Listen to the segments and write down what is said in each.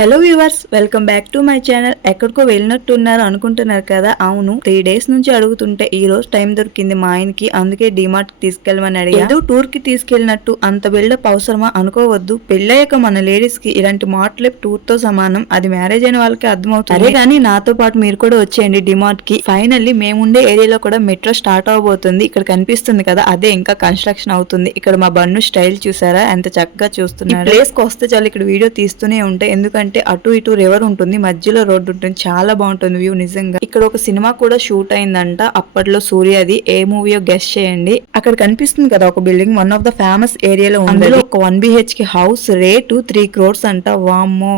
Hello viewers, welcome back to my channel. ఎక్కడికో వెళ్ళినట్టున్నారు అనుకుంటున్నారు కదా. అవును, 3 days నుంచి అడుగుతుంటే ఈ రోజు టైం దొరికింది మా ఆయనకి. అందుకే డిమార్ట్ కి తీసుకెళ్ళమని అడిగా. ఏదో టూర్ కి తీసుకెళ్ళినట్టు అంత బిల్డప్ అవసరమా అనుకోవద్దు. పెళ్ళయ్యాక మన లేడీస్ కి ఇలాంటి మార్ట్ లైఫ్ టూర్ తో సమానం. అది మ్యారేజ్ అయిన వాళ్ళకి అర్థమవుతుంది. అరే కానీ నాతో పాటు మీరు కూడా వచ్చేయండి డిమార్ట్ కి. ఫైనల్లీ మేముండే ఏరియాలో కూడా మెట్రో స్టార్ట్ అవబోతుంది. ఇక్కడ కనిపిస్తుంది కదా, అదే ఇంకా కన్స్ట్రక్షన్ అవుతుంది. ఇక్కడ మా బన్ను స్టైల్ చూసారా, ఎంత చక్కగా చూస్తున్నారు. ఈ ప్లేస్ కి వస్తే చాలు ఇక్కడ వీడియో తీస్తూనే ఉంటాయి. ఎందుకంటే అటు ఇటు రివర్ ఉంటుంది, మధ్యలో రోడ్డు ఉంటుంది, చాలా బాగుంటుంది వ్యూ. నిజంగా ఇక్కడ ఒక సినిమా కూడా షూట్ అయిందంట అప్పట్లో, సూర్యది. ఏ మూవీయో గెస్ చేయండి. అక్కడ కనిపిస్తుంది కదా ఒక building, one of the famous ఏరియాలో ఉంది. అందులో ఒక 1 BHK హౌస్ రేటు 3 crores అంట. వామ్మో!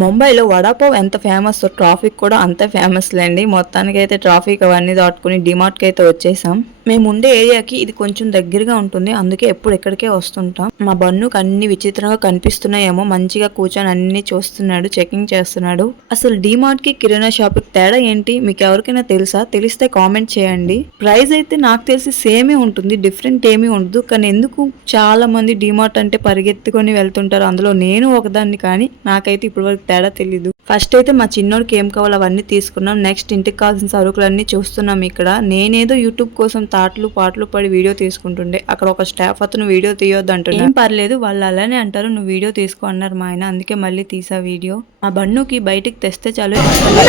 ముంబైలో వడాపావ్ ఎంత ఫేమస్, ట్రాఫిక్ కూడా అంతే ఫేమస్ లేండి. మొత్తానికి అయితే ట్రాఫిక్ అవన్నీ దాటుకుని డిమార్ట్ కి అయితే వచ్చేసాం. మేము ఉండే ఏరియాకి ఇది కొంచెం దగ్గరగా ఉంటుంది, అందుకే ఎప్పుడు ఎక్కడికే వస్తుంటాం. మా బన్నుకు అన్ని విచిత్రంగా కనిపిస్తున్నాయేమో, మంచిగా కూర్చొని అన్ని చూస్తున్నాడు, చెకింగ్ చేస్తున్నాడు. అసలు డిమార్ట్ కి కిరాణా షాప్ కి తేడా ఏంటి మీకు ఎవరికైనా తెలుసా? తెలిస్తే కామెంట్ చేయండి. ప్రైస్ అయితే నాకు తెలిసి సేమే ఉంటుంది, డిఫరెంట్ ఏమీ ఉండదు. కానీ ఎందుకు చాలా మంది డిమార్ట్ అంటే పరిగెత్తుకొని వెళ్తుంటారు, అందులో నేను ఒకదాన్ని. కానీ నాకైతే ఇప్పటి వరకు తేడా తెలీదు. ఫస్ట్ అయితే మా చిన్నోడికి ఏం కావాలో అవన్నీ తీసుకున్నాం. నెక్స్ట్ ఇంటికి కావాల్సిన సరుకులన్నీ చూస్తున్నాం. ఇక్కడ నేనేదో యూట్యూబ్ కోసం తాటలు పాటలు పడి వీడియో తీసుకుంటుండే, అక్కడ ఒక స్టాఫ్ అతను వీడియో తీయొద్దు అంటున్నా. ఏం పర్లేదు, వాళ్ళు అలానే అంటారు, నువ్వు వీడియో తీసుకో అన్నారు మా ఆయన, అందుకే మళ్ళీ తీసా వీడియో. ఆ బన్నుకి బయటికి తెస్తే చాలు వచ్చేస్తుంది.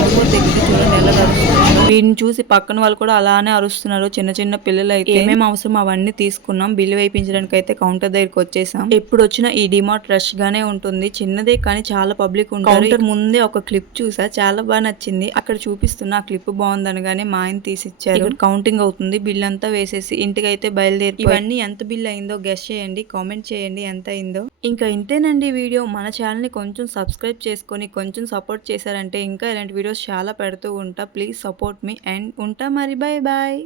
ఎందుకో తెలియదు, చూడండి ఎలా అరుస్తున్నాడు. వీడిని చూసి పక్కన వాళ్ళు కూడా అలానే అరుస్తున్నారు, చిన్న చిన్న పిల్లలు. అయితే ఏమేమి అవసరం అవన్నీ తీసుకున్నాం. బిల్లు వేయించడానికి అయితే కౌంటర్ దగ్గరికి వచ్చేసాం. ఎప్పుడు వచ్చినా ఈ డిమార్ట్ రష్ గానే ఉంటుంది, చిన్నదే కానీ చాలా పబ్లిక్ ఉంటారు. కౌంటర్ ముందే ఒక క్లిప్ చూసా, చాలా బాగా నచ్చింది. అక్కడ చూపిస్తున్నా ఆ క్లిప్ బాగుందనగానే మా ఆయన తీసిచ్చారు. ఇక్కడ కౌంటింగ్ అవుతుంది, బిల్ అంతా వేసేసి ఇంటికి అయితే బయలుదేరి. ఇవన్నీ ఎంత బిల్ అయిందో గెస్ చేయండి, కామెంట్ చేయండి ఎంత అయిందో. ఇంకా ఇంతేనండి వీడియో. మన ఛానల్ ని కొంచెం సబ్స్క్రైబ్ చేసుకొని కొంచెం సపోర్ట్ చేశారంటే ఇంకా ఇలాంటి వీడియోస్ చాలా పెడుతూ ఉంటా. ప్లీజ్ సపోర్ట్ మీ అండ్ ఉంటా మరి. Bye bye.